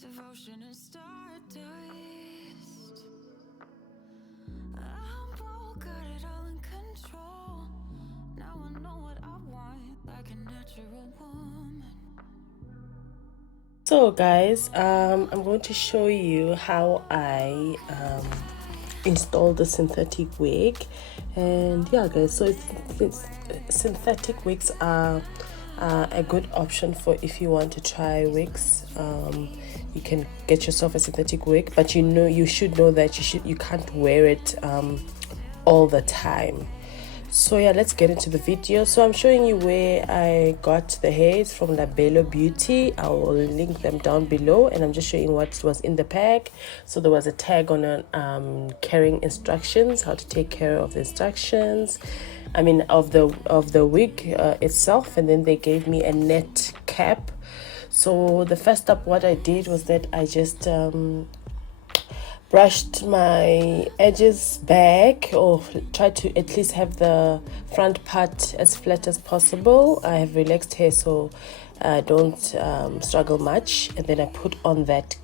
Devotion and stardust. I'm bold, got it all in control. Now I know what I want, like a natural woman. So guys, I'm going to show you how I installed the synthetic wig. And yeah guys, so it's synthetic wigs are a good option for if you want to try wigs. You can get yourself a synthetic wig, but you should know that you can't wear it all the time. So yeah, let's get into the video. So I'm showing you where I got the hairs from the Bello Beauty. I will link them down below, and I'm just showing what was in the pack. So there was a tag on carrying instructions, how to take care of the instructions, I mean of the wig itself, and then they gave me a net cap. So the first up, what I did was that I just brushed my edges back, or tried to at least have the front part as flat as possible. I have relaxed hair, so I don't struggle much. And then I put on that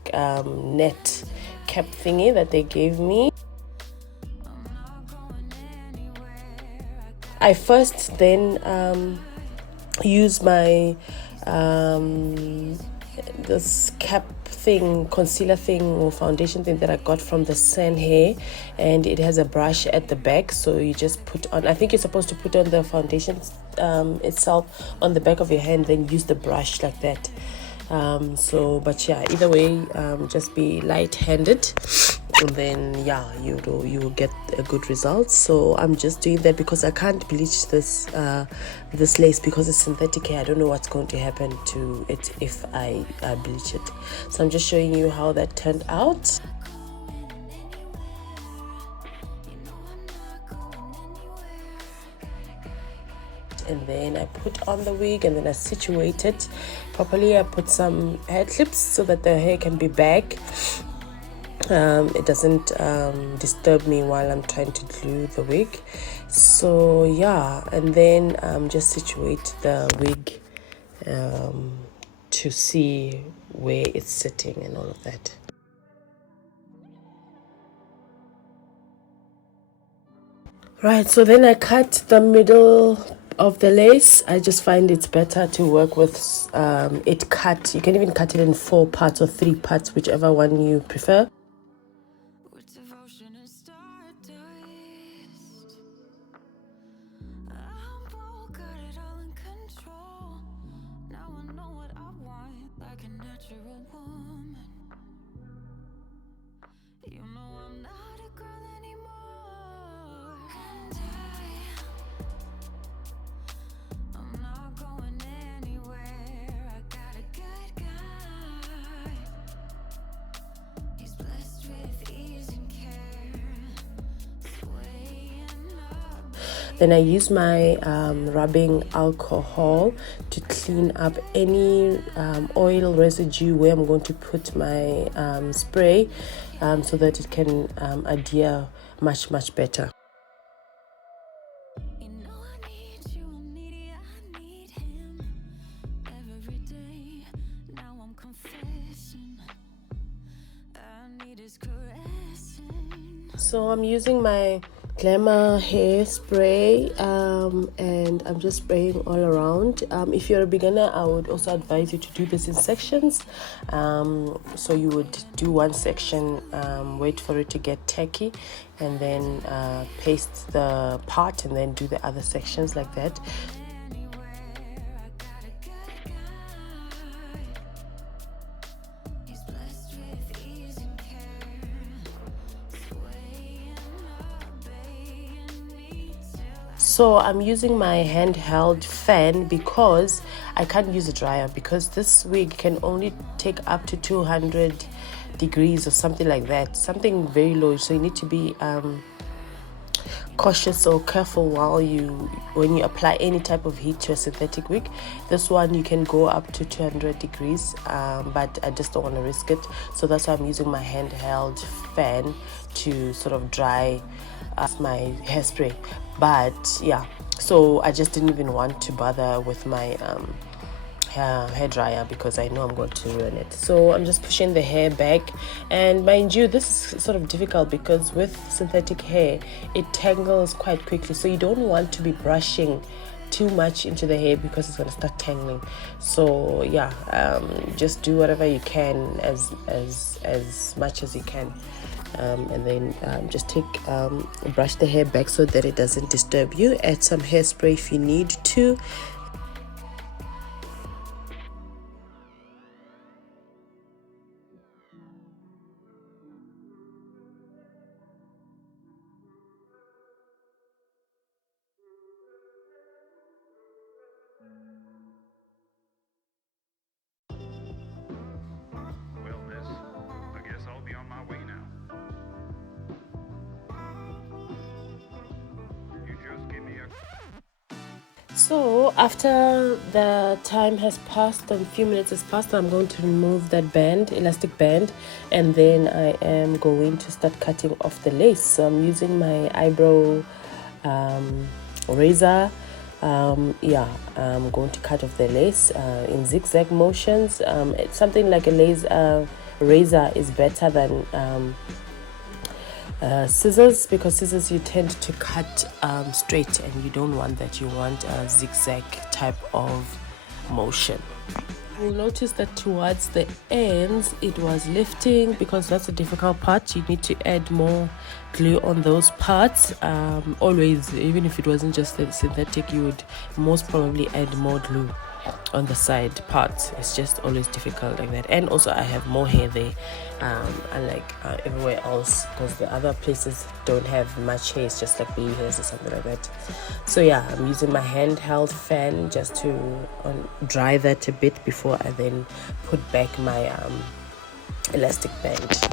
net cap thingy that they gave me. I first then use my this cap thing, concealer thing or foundation thing that I got from the San Hair, and it has a brush at the back. So you just put on, I think you're supposed to put on the foundation itself on the back of your hand, then use the brush like that. But yeah, either way, just be light-handed, and then yeah, you will get a good result. So I'm just doing that because I can't bleach this this lace because it's synthetic hair. I don't know what's going to happen to it if I bleach it. So I'm just showing you how that turned out. And then I put on the wig, and then I situate it properly. I put some hair clips so that the hair can be back. It doesn't disturb me while I'm trying to glue the wig. So yeah, and then just situate the wig to see where it's sitting and all of that. Right, so then I cut the middle of the lace. I just find it's better to work with it cut. You can even cut it in 4 parts or 3 parts, whichever one you prefer. Then I use my rubbing alcohol to clean up any oil residue where I'm going to put my spray, so that it can adhere much better. So I'm using my Glamour hairspray, and I'm just spraying all around. If you're a beginner, I would also advise you to do this in sections. So you would do one section, wait for it to get tacky, and then paste the part, and then do the other sections like that. So I'm using my handheld fan because I can't use a dryer, because this wig can only take up to 200 degrees or something like that, something very low. So you need to be cautious or careful when you apply any type of heat to a synthetic wig. This one you can go up to 200 degrees, but I just don't want to risk it, so that's why I'm using my handheld fan to sort of dry my hairspray. But yeah, so I just didn't even want to bother with my hair dryer because I know I'm going to ruin it. So I'm just pushing the hair back, and mind you, this is sort of difficult because with synthetic hair it tangles quite quickly, so you don't want to be brushing too much into the hair because it's going to start tangling. So yeah, just do whatever you can as much as you can, and then just brush the hair back so that it doesn't disturb you. Add some hairspray if you need to. Well, miss, I guess I'll be on my way now. You just give me a... So after the time has passed, a few minutes has passed, I'm going to remove that elastic band, and then I am going to start cutting off the lace. So I'm using my eyebrow razor. Yeah, I'm going to cut off the lace in zigzag motions. It's something like a razor is better than scissors, because scissors you tend to cut straight, and you don't want that. You want a zigzag type of motion. You'll notice that towards the ends it was lifting, because that's a difficult part. You need to add more glue on those parts. Always, even if it wasn't just the synthetic, you would most probably add more glue on the side parts. It's just always difficult like that. And also I have more hair there, unlike everywhere else, because the other places don't have much hair. It's just like baby hairs or something like that. So yeah, I'm using my handheld fan just to dry that a bit before I then put back my elastic band.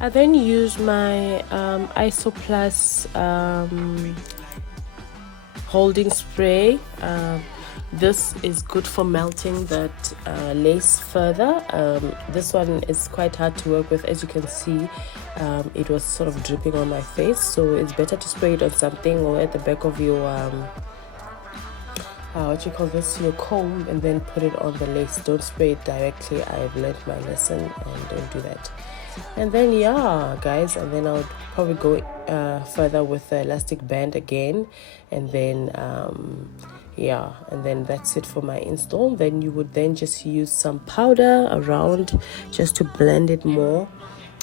I then use my ISO Plus holding spray. This is good for melting that lace further. This one is quite hard to work with. As you can see, it was sort of dripping on my face, so it's better to spray it on something or at the back of your your comb, and then put it on the lace. Don't spray it directly. I've learned my lesson, and don't do that. And then yeah guys, and then I'll probably go further with the elastic band again, and then yeah, and then that's it for my install. Then you would then just use some powder around just to blend it more,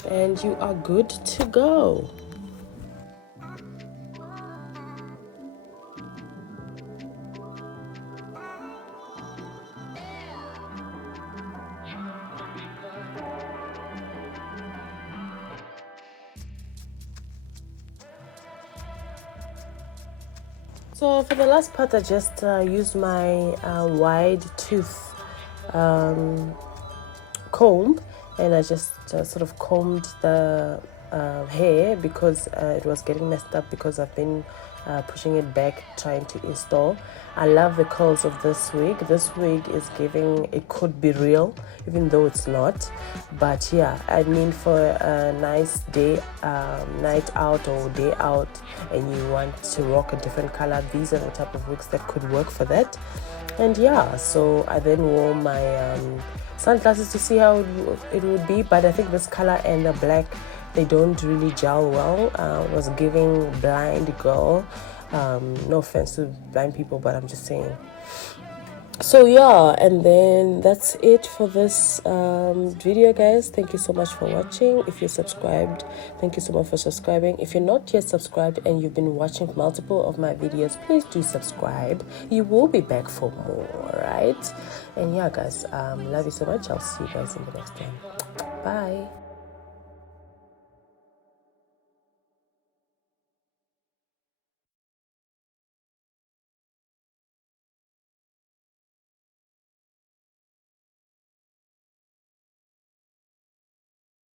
and you are good to go. So for the last part, I just used my wide tooth comb, and I just sort of combed the hair because it was getting messed up, because I've been pushing it back trying to install. I love the curls of this wig. This wig is giving, it could be real even though it's not. But yeah, I mean, for a nice day, night out or day out, and you want to rock a different color, these are the type of wigs that could work for that. And yeah, so I then wore my sunglasses to see how it would be, but I think this color and the black, they don't really gel well. Was giving blind girl. No offense to blind people, but I'm just saying. So yeah, and then that's it for this video, guys. Thank you so much for watching. If you're subscribed, thank you so much for subscribing. If you're not yet subscribed and you've been watching multiple of my videos, please do subscribe. You will be back for more, right? And yeah guys, love you so much. I'll see you guys in the next one. Bye.